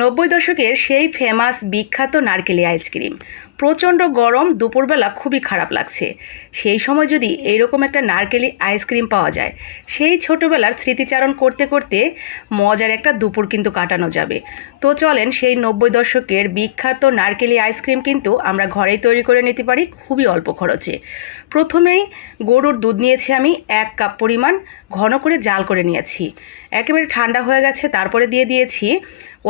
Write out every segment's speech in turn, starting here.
নব্বই দশকের সেই ফেমাস বিখ্যাত নারকেলি আইসক্রিম। প্রচণ্ড গরম, দুপুরবেলা খুবই খারাপ লাগছে। সেই সময় যদি এইরকম একটা নারকেলি আইসক্রিম পাওয়া যায়, সেই ছোটোবেলার স্মৃতিচারণ করতে করতে মজার একটা দুপুর কিন্তু কাটানো যাবে। তো চলেন সেই নব্বই দশকের বিখ্যাত নারকেলি আইসক্রিম কিন্তু আমরা ঘরেই তৈরি করে নিতে পারি খুবই অল্প খরচে। প্রথমেই গরুর দুধ নিয়েছি আমি 1 কাপ পরিমাণ, ঘন করে জাল করে নিয়েছি। একেবারে ঠান্ডা হয়ে গেছে, তারপরে দিয়ে দিয়েছি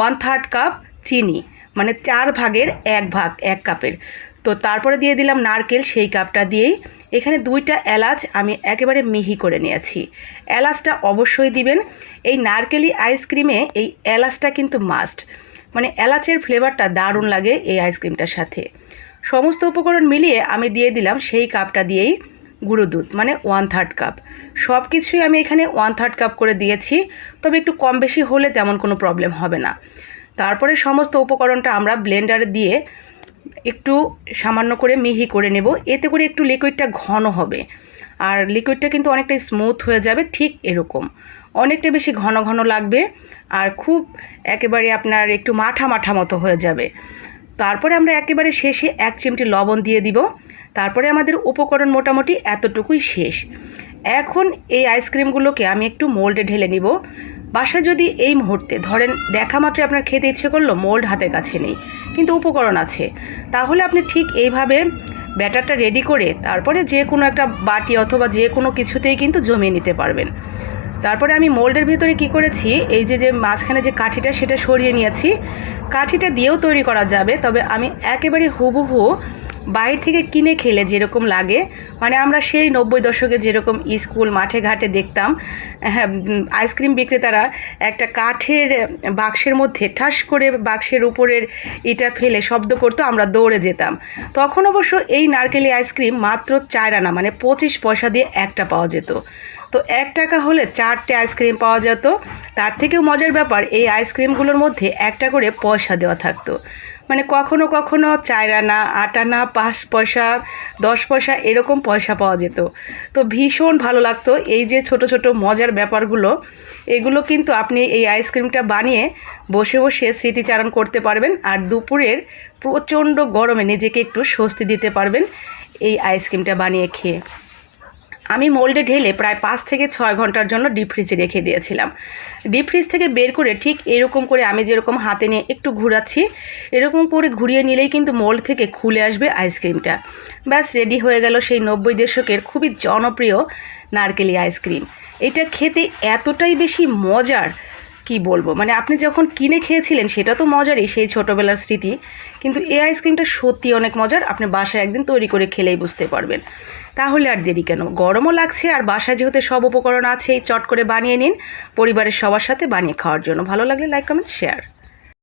1/3 কাপ চিনি, মানে 4 ভাগের 1 ভাগ 1 কাপের। তো তারপরে দিয়ে দিলাম নারকেল, সেই কাপটা দিয়েই। এখানে 2টা এলাচ আমি একেবারে মিহি করে নিয়েছি। এলাচটা অবশ্যই দিবেন, এই নারকেলি আইসক্রিমে এই এলাচটা কিন্তু মাস্ট, মানে এলাচের ফ্লেভারটা দারুণ লাগে এই আইসক্রিমটার সাথে। সমস্ত উপকরণ মিলিয়ে আমি দিয়ে দিলাম সেই কাপটা দিয়েই গুঁড়ো দুধ, মানে 1/3 কাপ। সব কিছুই আমি এখানে 1/3 কাপ করে দিয়েছি, তবে একটু কম বেশি হলে তেমন কোনো প্রবলেম হবে না। তারপরে সমস্ত উপকরণটা আমরা ব্লেন্ডারে দিয়ে একটু সামান্য করে মিহি করে নেব, এতে করে একটু লিকুইডটা ঘন হবে আর লিকুইডটা কিন্তু অনেকটা স্মুথ হয়ে যাবে। ঠিক এরকম অনেকটা বেশি ঘন ঘন লাগবে আর খুব একেবারে আপনার একটু মাঠা মাঠা মতো হয়ে যাবে। তারপরে আমরা একেবারে শেষে 1 চিমটি লবণ দিয়ে দিব। তারপরে আমাদের উপকরণ মোটামুটি এতটুকুই শেষ। এখন এই আইসক্রিমগুলোকে আমি একটু মোল্ডে ঢেলে নিব। বাসায় যদি এই মুহূর্তে ধরেন দেখা মাত্র আপনার খেতে ইচ্ছে করলো, মোল্ড হাতের কাছে নেই কিন্তু উপকরণ আছে, তাহলে আপনি ঠিক এইভাবে ব্যাটারটা রেডি করে তারপরে যে কোনো একটা বাটি অথবা যে কোনো কিছুতেই কিন্তু জমিয়ে নিতে পারবেন। তারপরে আমি মোল্ডের ভেতরে কি করেছি, এই যে মাঝখানে যে কাঠিটা সেটা সরিয়ে নিয়েছি। কাঠিটা দিয়েও তৈরি করা যাবে, তবে আমি একেবারে হুবহু বাইরে থেকে কিনে খেলে যেরকম লাগে, মানে আমরা সেই 90 দশকে যেরকম স্কুল মাঠে ঘাটে দেখতাম, হ্যাঁ, আইসক্রিম বিক্রেতারা একটা কাঠের বাক্সের মধ্যে ঠাস করে বাক্সের উপরের ইটা ফেলে শব্দ করতো, আমরা দৌড়ে যেতাম। তখন অবশ্য এই নারকেলি আইসক্রিম মাত্র 4 আনা, মানে 25 পয়সা দিয়ে একটা পাওয়া যেত। তো 1 টাকা হলে 4টে আইসক্রিম পাওয়া যেত। তার থেকেও মজার ব্যাপার, এই আইসক্রিমগুলোর মধ্যে একটা করে পয়সা দেওয়া থাকতো, মানে কখনো কখনো 4 আনা, 8 আনা, 5 পয়সা, 10 পয়সা এরকম পয়সা পাওয়া যেত। তো ভীষণ ভালো লাগতো এই যে ছোট ছোট মজার ব্যাপারগুলো। এগুলো কিন্তু আপনি এই আইসক্রিমটা বানিয়ে বসে বসে স্মৃতিচারণ করতে পারবেন আর দুপুরের প্রচণ্ড গরমে নিজেকে একটু স্বস্তি দিতে পারবেন এই আইসক্রিমটা বানিয়ে খেয়ে। আমি মোল্ডে ঢেলে প্রায় 5 থেকে 6 ঘন্টার জন্য ডিপ ফ্রিজে রেখে দিয়েছিলাম। ডিপ ফ্রিজ থেকে বের করে ঠিক এরকম করে আমি যেরকম হাতে নিয়ে একটু ঘোরাচ্ছি, এরকম করে ঘুরিয়ে নিলেই কিন্তু মোল্ড থেকে খুলে আসবে আইসক্রিমটা। ব্যাস রেডি হয়ে গেল সেই 90 দশকের খুবই জনপ্রিয় নারকেলি আইসক্রিম। এটা খেতে এতটাই বেশি মজার, কি বলবো, মানে আপনি যখন কিনে খেয়েছিলেন সেটা তো মজারই, সেই ছোটোবেলার স্মৃতি, কিন্তু এই আইসক্রিমটা সত্যি অনেক মজার। আপনি বাসায় একদিন তৈরি করে খেলেই বুঝতে পারবেন। তাহলে আর দেরি কেন, গরমও লাগছে আর বাসায় যেহেতু সব উপকরণ আছে, চট করে বানিয়ে নিন পরিবারের সবার সাথে বানিয়ে খাওয়ার জন্য। ভালো লাগলে লাইক, কমেন্ট, শেয়ার।